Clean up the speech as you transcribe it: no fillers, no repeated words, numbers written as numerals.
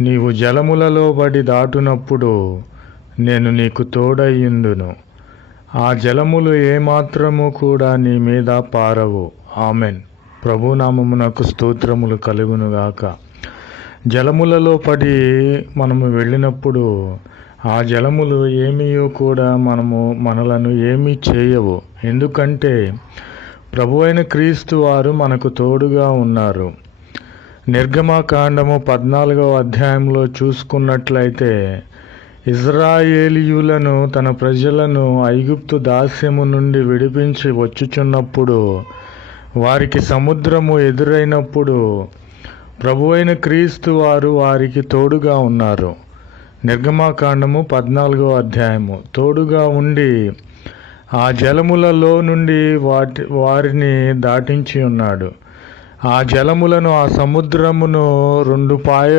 నీవు జలములలో బడి దాటునప్పుడు నేను నీకు తోడయ్యుండును. ఆ జలములు ఏమాత్రము కూడా నీ మీద పారవు. ఆమెన్. ప్రభునామమునకు స్తోత్రములు కలుగునుగాక. జలములలో పడి మనము వెళ్ళినప్పుడు ఆ జలములు ఏమీయూ కూడా మనలను ఏమీ చేయవు. ఎందుకంటే ప్రభు అయిన క్రీస్తు వారు మనకు తోడుగా ఉన్నారు. నిర్గమకాండము 14వ అధ్యాయంలో చూసుకున్నట్లయితే ఇజ్రాయేలీయులను తన ప్రజలను ఐగుప్తు దాస్యము నుండి విడిపించి వచ్చుచున్నప్పుడు వారికి సముద్రము ఎదురైనప్పుడు ప్రభు అయిన క్రీస్తు వారు వారికి తోడుగా ఉన్నారు. నిర్గమకాండము 14వ అధ్యాయము. తోడుగా ఉండి ఆ జలములలో నుండి వారిని దాటించి ఉన్నాడు. ఆ జలములను, ఆ సముద్రమును 2 పాయలు